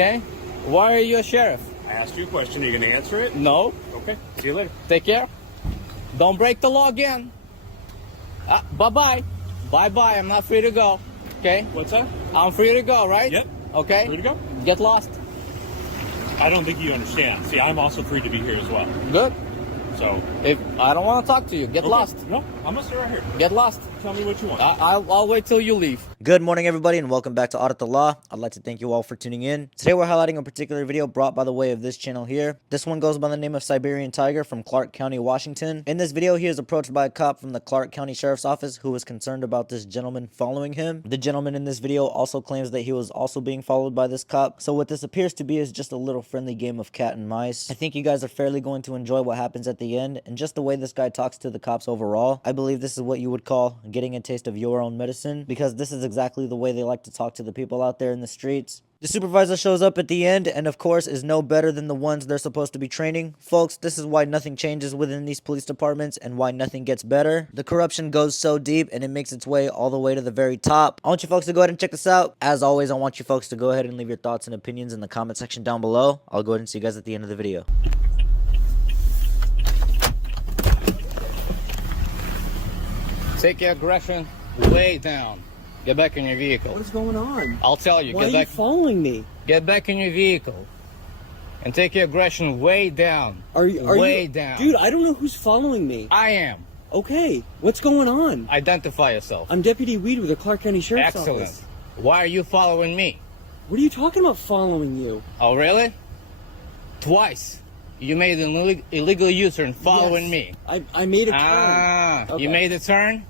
Okay? Why are you a sheriff? I asked you a question. Are you going to answer it? No. Okay. See you later. Take care. Don't break the law again. Bye-bye. Bye-bye. I'm not free to go. Okay? What's that? I'm free to go, right? Yep. Okay? Free to go? Get lost. I don't think you understand. See, I'm also free to be here as well. Good. So. If I don't want to talk to you, get lost. No, I'm going to stay right here. Get lost. Tell me what you want. I'll wait till you leave. Good morning, everybody, and welcome back to Audit the Law. I'd like to thank you all for tuning in. Today, we're highlighting a particular video brought by the way of this channel here. This one goes by the name of Siberian Tiger from Clark County, Washington. In this video, he is approached by a cop from the Clark County Sheriff's Office who was concerned about this gentleman following him. The gentleman in this video also claims that he was also being followed by this cop. So what this appears to be is just a little friendly game of cat and mice. I think you guys are fairly going to enjoy what happens at the end and just the way this guy talks to the cops overall. I believe this is what you would call getting a taste of your own medicine, because this is exactly the way they like to talk to the people out there in the streets. The supervisor shows up at the end and of course is no better than the ones they're supposed to be training. Folks, this is why nothing changes within these police departments and why nothing gets better. The corruption goes so deep and it makes its way all the way to the very top. I want you folks to go ahead and check this out. As always, I want you folks to go ahead and leave your thoughts and opinions in the comment section down below. I'll go ahead and see you guys at the end of the video. Take your aggression way down. Get back in your vehicle. What is going on? I'll tell you. Why Get are back. you following me? Get back in your vehicle. And take your aggression way down. Are you way down? Dude, I don't know who's following me. I am. Okay, what's going on? Identify yourself. I'm Deputy Weed with the Clark County Sheriff's Excellent. Office. Why are you following me? What are you talking about following you? Oh, really? Twice. You made an illegal U-turn following Yes. me. I made a turn. Ah, Okay. you made a turn?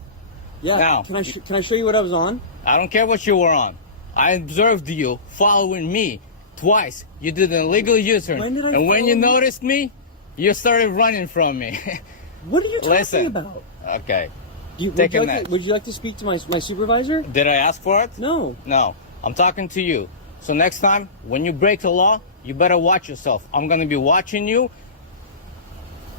Yeah, Now- can I show you what I was on? I don't care what you were on. I observed you following me twice. You did an illegal U-turn. When did I And when follow you you? noticed me, you started running from me. What are you talking Listen. about? Okay. Would Take a you minute. would you like to speak to my supervisor? Did I ask for it? No. No. I'm talking to you. So next time, when you break the law, you better watch yourself. I'm going to be watching you.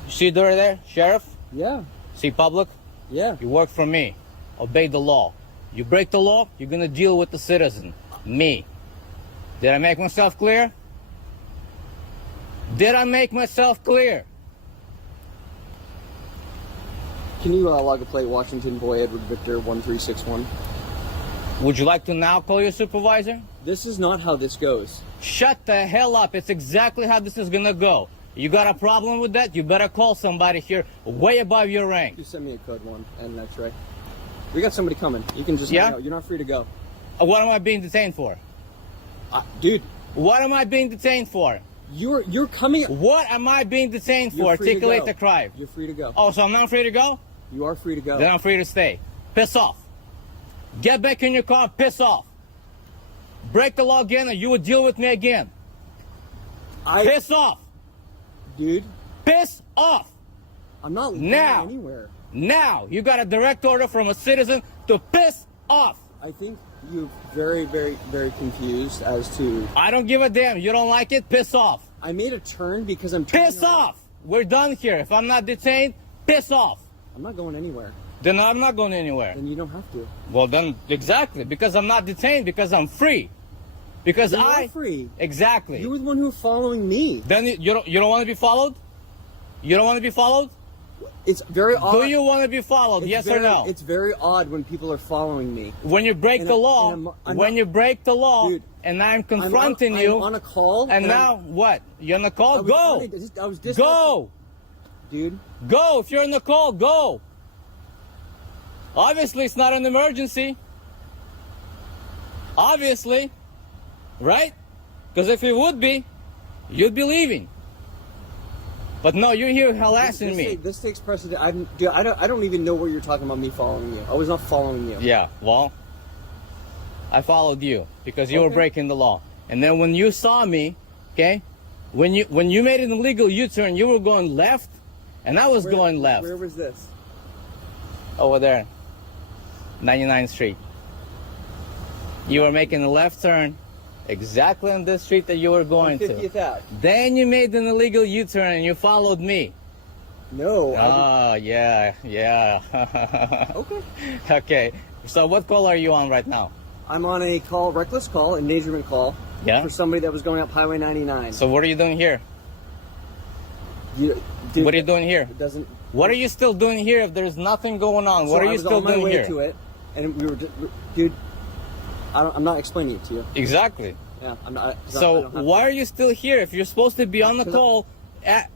You see door there, Sheriff? Yeah. See public? Yeah. You work for me. Obey the law. You break the law, you're going to deal with the citizen. Me. Did I make myself clear? Did I make myself clear? Can you log a plate Washington Boy Edward Victor 1361? Would you like to now call your supervisor? This is not how this goes. Shut the hell up. It's exactly how this is going to go. You got a problem with that? You better call somebody here way above your rank. You send me a code one and an X-ray. We got somebody coming. You can just Yeah? hang out. You're not free to go. What am I being detained for? Dude, What am I being detained for? you're coming. What am I being detained You're for? free to Articulate go. the crime. You're free to go. Oh, so I'm not free to go? You are free to go. Then I'm free to stay. Piss off. Get back in your car, piss off. Break the law again or you will deal with me again. Piss off. Dude, Piss off. I'm not going Now. anywhere. Now, you got a direct order from a citizen to piss off. I think you're very, very, very confused as to. I don't give a damn. You don't like it? Piss off. I made a turn because I'm turning Piss around. off. We're done here. If I'm not detained, piss off. I'm not going anywhere. Then I'm not going anywhere. Then you don't have to. Well, then, exactly. Because I'm not detained, because I'm free. Because You I... are free. Exactly. You were the one who was following me. Then you don't want to be followed? You don't want to be followed? It's very odd. Do you want to be followed? It's Yes very, or no? It's very odd when people are following me. When you break And the I'm- law, and I'm when not- you break the law, Dude, and I'm confronting I'm you, on a call. and now I'm- what? You're on the call? I was Go! on it. I was dismissed. Go! Dude. Go! If you're in the call, go! Obviously, it's not an emergency. Obviously. Right? Because if it would be, you'd be leaving. But no, you're here harassing me. This takes precedent. Dude, I don't even know what you're talking about me following you. I was not following you. Yeah, well, I followed you because you were Okay. breaking the law. And then when you saw me, okay, when you made an illegal U-turn, you were going left, and I was going left. Where was this? Over there, 99th Street. You were making a left turn exactly on this street that you were going to. 50th Ave. Then you made an illegal U-turn and you followed me. No. Oh, yeah. Okay. Okay, so what call are you on right now? I'm on a call, reckless call, endangerment call Yeah? for somebody that was going up Highway 99. So what are you doing here? You, dude, What are you doing here? It doesn't. What are you still doing here if there's nothing going on? So What are I you was still on my doing way here? to it, and we were, dude. I'm not explaining it to you. Exactly. Yeah, I'm not. So why are you still here if you're supposed to be on the call,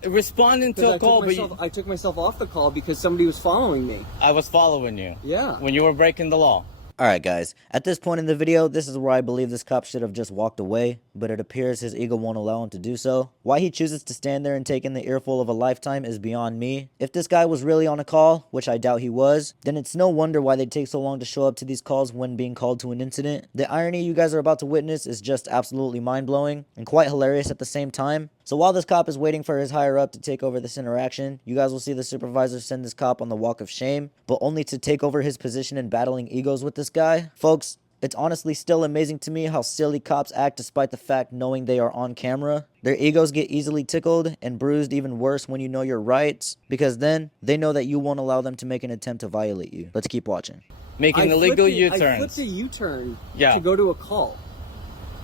responding to a call? I took myself off the call because somebody was following me. I was following you. Yeah. When you were breaking the law. Alright guys, at this point in the video, this is where I believe this cop should have just walked away, but it appears his ego won't allow him to do so. Why he chooses to stand there and take in the earful of a lifetime is beyond me. If this guy was really on a call, which I doubt he was, then it's no wonder why they take so long to show up to these calls when being called to an incident. The irony you guys are about to witness is just absolutely mind-blowing and quite hilarious at the same time. So while this cop is waiting for his higher up to take over this interaction, you guys will see the supervisor send this cop on the walk of shame, but only to take over his position in battling egos with this guy. Folks, it's honestly still amazing to me how silly cops act despite the fact knowing they are on camera. Their egos get easily tickled and bruised even worse when you know your rights, because then they know that you won't allow them to make an attempt to violate you. Let's keep watching. Making illegal U-turns. I flipped a U-turn Yeah. to go to a call.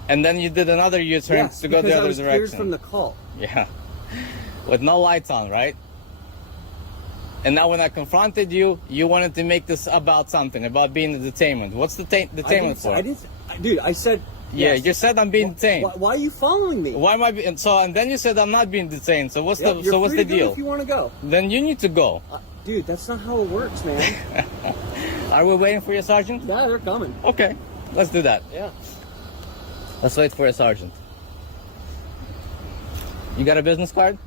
And then you did another U-turn Yes, to go the because I other was direction. cleared from the call. Yeah. With no lights on, right? And now when I confronted you, you wanted to make this about something, about being the detainment. What's the detainment for? Dude, I said... Yeah, yes. you said I'm being detained. Why are you following me? Why am I and then you said I'm not being detained. So what's Yep, the you're what's free the to go deal? if you want to go. Then you need to go. Dude, that's not how it works, man. Are we waiting for your sergeant? Yeah, they're coming. Okay, let's do that. Yeah. Let's wait for a sergeant. You got a business card?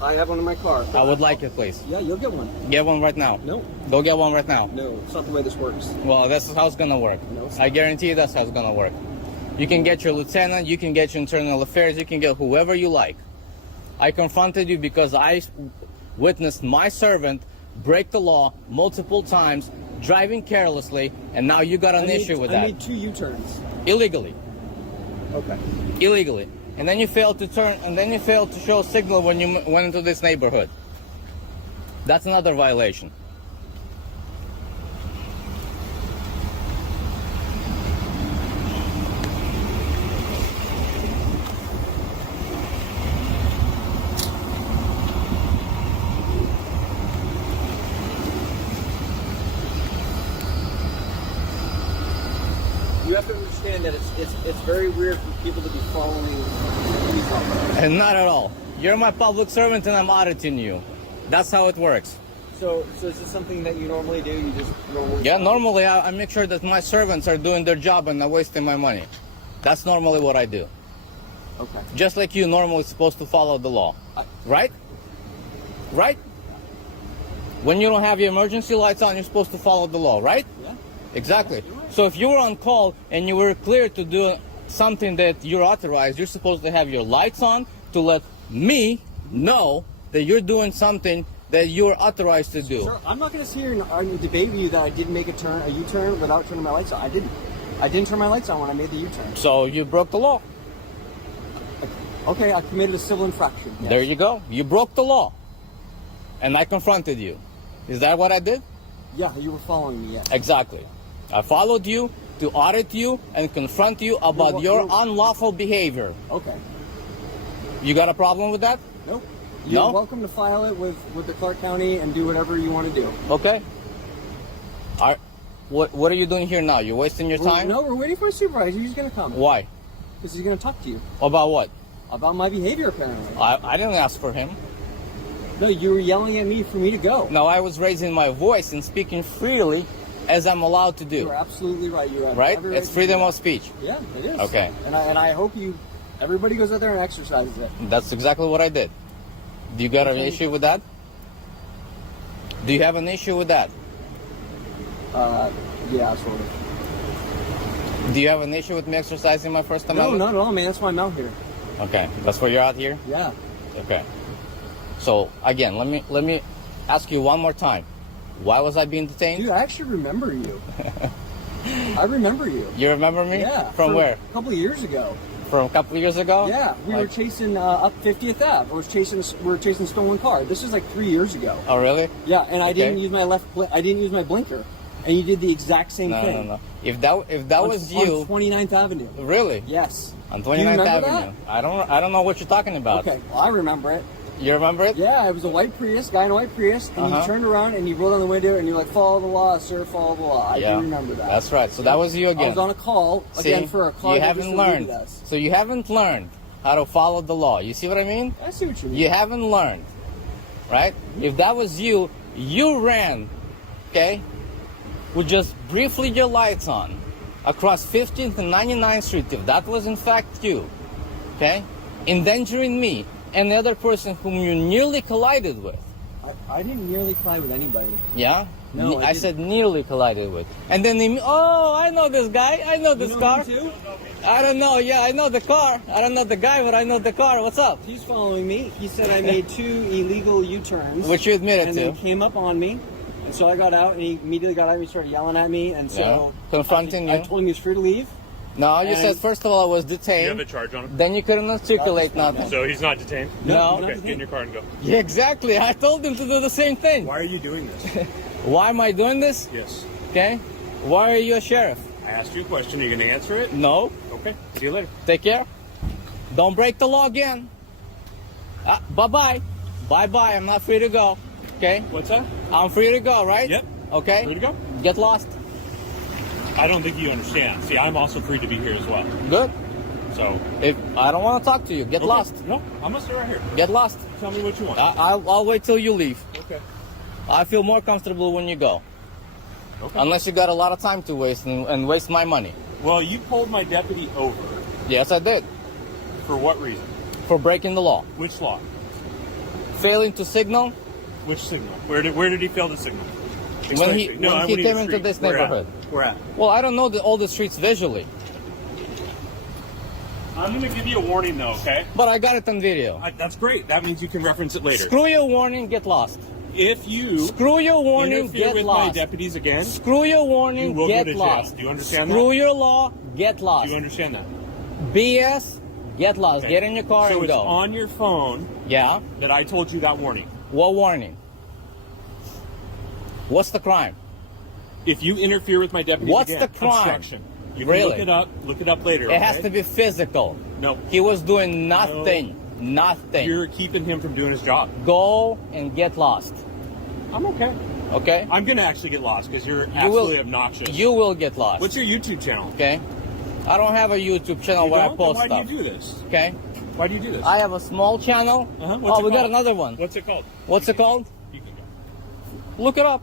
I have one in my car. I would like it, please. Yeah, you'll get one. Get one right now. No. Go get one right now. No, it's not the way this works. Well, that's how it's gonna work. No, it's I guarantee you that's how it's gonna work. You can get your lieutenant, you can get your internal affairs, you can get whoever you like. I confronted you because I witnessed my servant break the law multiple times, driving carelessly, and now you got an issue with that. I need 2 U-turns. Illegally. Okay. Illegally. And then you failed to turn, and then you failed to show signal when you went into this neighborhood. That's another violation. You have to understand that it's very weird for people to be following police officers. And not at all. You're my public servant and I'm auditing you. That's how it works. So is this something that you normally do? You just normally... Yeah, normally I make sure that my servants are doing their job and not wasting my money. That's normally what I do. Okay. Just like you normally supposed to follow the law. Right? Right? When you don't have your emergency lights on, you're supposed to follow the law, right? Yeah. Exactly. So if you were on call and you were cleared to do something that you're authorized, you're supposed to have your lights on to let me know that you're doing something that you're authorized to do. Sir, I'm not going to sit here and debate with you that I didn't make a U-turn without turning my lights on. I didn't. I didn't turn my lights on when I made the U-turn. So you broke the law. Okay, I committed a civil infraction. Yes. There you go. You broke the law. And I confronted you. Is that what I did? Yeah, you were following me, yes. Exactly. I followed you to audit you and confront you about your unlawful behavior. Okay. You got a problem with that? Nope. You're No? welcome to file it with the Clark County and do whatever you want to do. Okay. What are you doing here now? You're wasting your time? No, we're waiting for a supervisor. He's going to come. Why? Because he's going to talk to you. About what? About my behavior, apparently. I didn't ask for him. No, you were yelling at me for me to go. No, I was raising my voice and speaking freely as I'm allowed to do. You're absolutely right. You're right? It's freedom of speech. Yeah, it is. Okay. And I hope everybody goes out there and exercises it. That's exactly what I did. Do you got an issue with that? Do you have an issue with that? Yeah, sort of. Do you have an issue with me exercising my First No, Amendment? not at all, man. That's why I'm out here. Okay, that's why you're out here? Yeah. Okay. So, again, let me ask you one more time. Why was I being detained? Dude, I actually remember you. I remember you. You remember me? Yeah. From where? A couple of years ago. From a couple of years ago? Yeah, we were chasing up 50th Ave. We were chasing a stolen car. This is like 3 years ago. Oh, really? Yeah, and I Okay. didn't use my I didn't use my blinker. And you did the exact same No, thing. no, no. If that was you, On 29th Avenue. really? Yes. On Do you 29th remember Avenue. I don't know what you're talking about. Okay, well, I remember it. You remember it? Yeah, it was a white Prius, guy in a white Prius, and you turned around and you rolled down the window and you're like, follow the law, sir, follow the law. I do remember that. That's right. So that was you again. I was on a call, again, See? for a car You that haven't just learned. eluded us. So you haven't learned how to follow the law. You see what I mean? I see what you mean. You haven't learned, right? If that was you, you ran, okay, with just briefly your lights on across 15th and 99th Street. If that was in fact you, okay, endangering me and the other person whom you nearly collided with. I didn't nearly collide with anybody. Yeah? No, I I said nearly collided with. And then oh, I know this guy. I know this You know car. him too? I don't know. Yeah, I know the car. I don't know the guy, but I know the car. What's up? He's following me. He said I made 2 illegal U-turns. Which you admitted and to. then came up on me. And so I got out, and he immediately got out and he started yelling at me. And so Yeah. Confronting I you. told him he was free to leave. No, you And- said first of all I was You have a detained. charge on him. Then you couldn't articulate nothing. So he's not detained? No. he's not Okay, get in your car and go. Yeah, exactly. I told him to do the same thing. Why are you doing this? Why am I doing this? Yes. Okay. Why are you a sheriff? I asked you a question. Are you going to answer it? No. Okay. See you later. Take care. Don't break the law again. Bye-bye. Bye-bye. I'm not free to go. Okay? What's that? I'm free to go, right? Yep. Okay? Free to go? Get lost. I don't think you understand. See, I'm also free to be here as well. Good. So. If I don't want to talk to you, get Okay. lost. No, I'm going to stay right here. Get lost. Tell me what you want. I'll wait till you leave. Okay. I feel more comfortable when you go. Okay. Unless you got a lot of time to waste and waste my money. Well, you pulled my deputy over. Yes, I did. For what reason? For breaking the law. Which law? Failing to signal Which signal? Where did he fail to signal? when he came into this neighborhood. Where at? Well, I don't know all the streets visually, I'm going to give you a warning, though, okay? but I got it on video. That's great. That means you can reference it later. Screw your warning, get lost. If you Screw your warning, interfere get with my lost. deputies again, Screw your warning, You will get go to jail. lost. Do you understand Screw that? your law, get lost. do you understand that? BS, get lost. Okay. Get in your car so and it's go. on your phone Yeah? that I told you that warning. What warning? What's the crime? If you interfere with my deputies What's again, the crime? obstruction. You can Really? look it up later. It has okay? to be physical. No. He was doing nothing. Nothing. You're keeping him from doing his job. Go and get lost. I'm okay. Okay? I'm gonna actually get lost because you're You absolutely will, obnoxious. You will get lost. What's your YouTube channel? Okay? I don't have a YouTube channel You where I don't? post Then why stuff. do you do this? Okay? Why do you do this? I have a small channel. What's Oh, it we got called? another one. What's it called? What's it called? You can go. Look it up.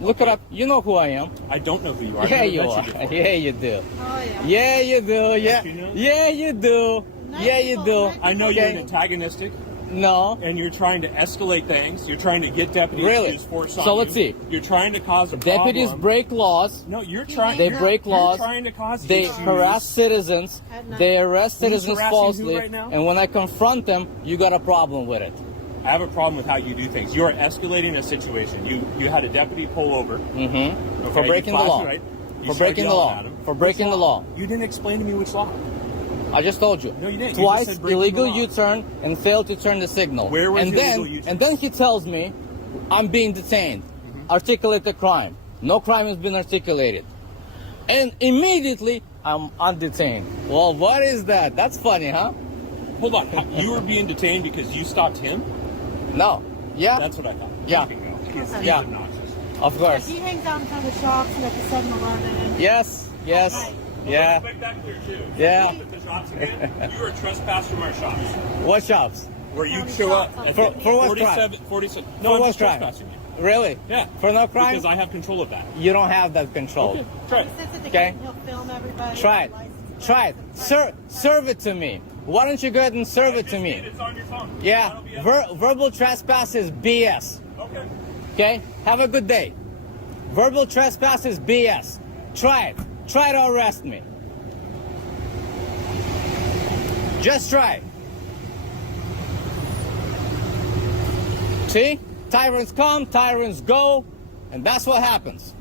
Look it Okay. up. You know who I am. I don't know who you are. I've Yeah, never you met are. before. Yeah, you do. Oh, yeah. Yeah, you do. Yeah. you know? Yeah, you do. Yeah, you do. I know you're Okay. antagonistic No. and you're trying to escalate things. You're trying to get deputies Really? to use force on So you. let's see. You're trying to cause a Deputies problem. break laws. No, you're trying. They you're- break laws. You're trying to cause They issues. harass citizens. At night. They arrest Who's citizens harassing who falsely. right now? And when I confront them, you got a problem with it. I have a problem with how you do things. You're escalating a situation. You had a deputy pull over. Mm-hmm. Okay, For breaking you the flashed law. a light. You For started breaking the yelling law. at him. For Which breaking the law. You didn't explain to me which law. I just told you. No, you didn't. You Twice just said breaking illegal the law. U-turn and failed to turn the signal. Where was and the then illegal U-turn? and then he tells me I'm being detained. Mm-hmm. Articulate the crime. No crime has been articulated. And immediately I'm undetained. Well, what is that? That's funny, huh? Hold on. You were being detained because you stopped him? No. Yeah. That's what I thought. Yeah. You can go. He's Yeah. obnoxious. Of course. He hangs out in front of the shops and at the 7-Eleven. Yes. Yes. Right. Yeah. Let's make that clear, too. Yeah. At the shops again, you are trespassed from our shops. What shops? Where you County show up shops at For- for what 47, 47. For No, I'm what just crime? trespassing you. Really? Yeah. For no crime? Because I have control of that. You don't have that control. Okay, try it. He sits at the Okay. gate and he'll film everybody. Try it. License Try it. plate. Serve it to me. Why don't you go ahead and serve it to me? It's on your phone. Yeah. That'll be it. Verbal trespass is BS. Okay. Okay? Have a good day. Verbal trespass is BS. Try it. Try to arrest me. Just try it. See? Tyrants come, tyrants go, and that's what happens.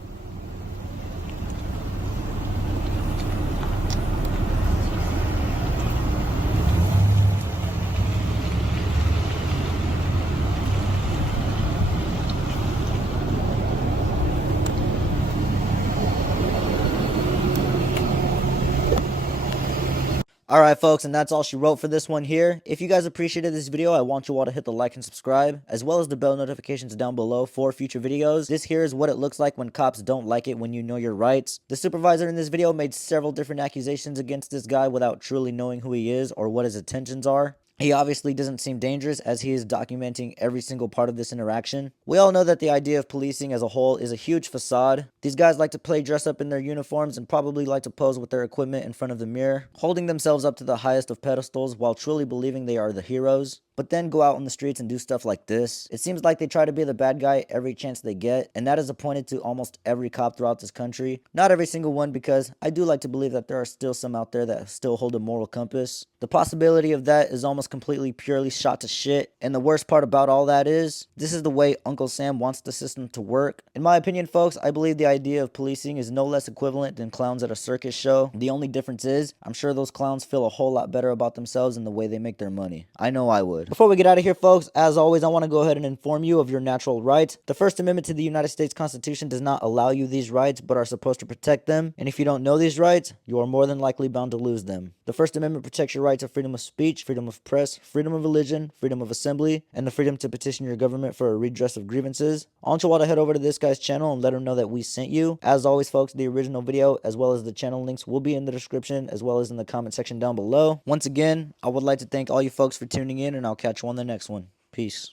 Alright folks, and that's all she wrote for this one here. If you guys appreciated this video, I want you all to hit the like and subscribe, as well as the bell notifications down below for future videos. This here is what it looks like when cops don't like it when you know your rights. The supervisor in this video made several different accusations against this guy without truly knowing who he is or what his intentions are. He obviously doesn't seem dangerous as he is documenting every single part of this interaction. We all know that the idea of policing as a whole is a huge facade. These guys like to play dress up in their uniforms and probably like to pose with their equipment in front of the mirror, holding themselves up to the highest of pedestals while truly believing they are the heroes, but then go out on the streets and do stuff like this. It seems like they try to be the bad guy every chance they get, and that is appointed to almost every cop throughout this country. Not every single one, because I do like to believe that there are still some out there that still hold a moral compass. The possibility of that is almost completely purely shot to shit, and the worst part about all that is, this is the way Uncle Sam wants the system to work. In my opinion, folks, I believe the idea of policing is no less equivalent than clowns at a circus show. The only difference is, I'm sure those clowns feel a whole lot better about themselves and the way they make their money. I know I would. Before we get out of here, folks, as always, I want to go ahead and inform you of your natural rights. The First Amendment to the United States Constitution does not allow you these rights, but are supposed to protect them. And if you don't know these rights, you are more than likely bound to lose them. The First Amendment protects your rights of freedom of speech, freedom of press, freedom of religion, freedom of assembly, and the freedom to petition your government for a redress of grievances. I want you all to head over to this guy's channel and let him know that we sent you. As always, folks, the original video as well as the channel links will be in the description as well as in the comment section down below. Once again, I would like to thank all you folks for tuning in, and I'll catch you on the next one. Peace.